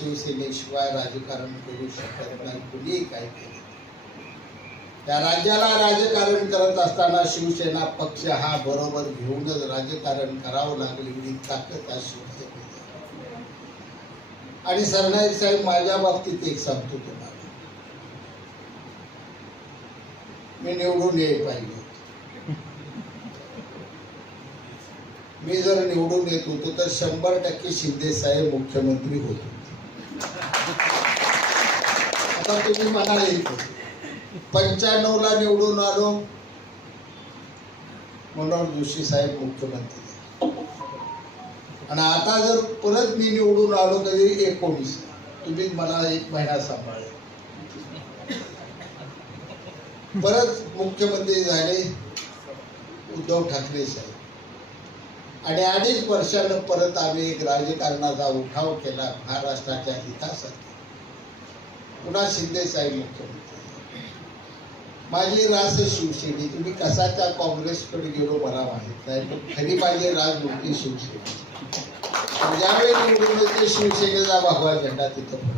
शिवसेनेशिवाय राजकारण करू शकत नाही, कुणीही काय केले. त्या राज्याला राजकारण करत असताना शिवसेना पक्ष हा बरोबर घेऊनच राजकारण करावं लागेल एवढी ताकद त्या शिवसेनेची. आणि सरनाईक साहेब, माझ्या बाबतीत एक सांगतो तुम्हाला, मी निवडून यायला पाहिजे. मी जर निवडून येत होतो तर 100% शिंदे साहेब मुख्यमंत्री होते. आता तुम्ही म्हणाल 95 ला निवडून आलो, मनोहर जोशी साहेब मुख्यमंत्री, आणि आता जर परत मी निवडून आलो कधी 19, तुम्ही मला 1 महिना सांभाळले, परत मुख्यमंत्री झाले उद्धव ठाकरे साहेब, आणि 2.5 वर्षानं परत आम्ही एक राजकारणाचा उठाव केला महाराष्ट्राच्या हितासाठी, पुन्हा शिंदे साहेब मुख्यमंत्री. माझी रास शिवसेने, तुम्ही कसाच्या काँग्रेसकडे गेलो मला माहित नाही, पण खरी माझी राज होती शिवसेने. ज्यावेळी निवडून येते शिवसेनेचा भगवा झेंडा तिथं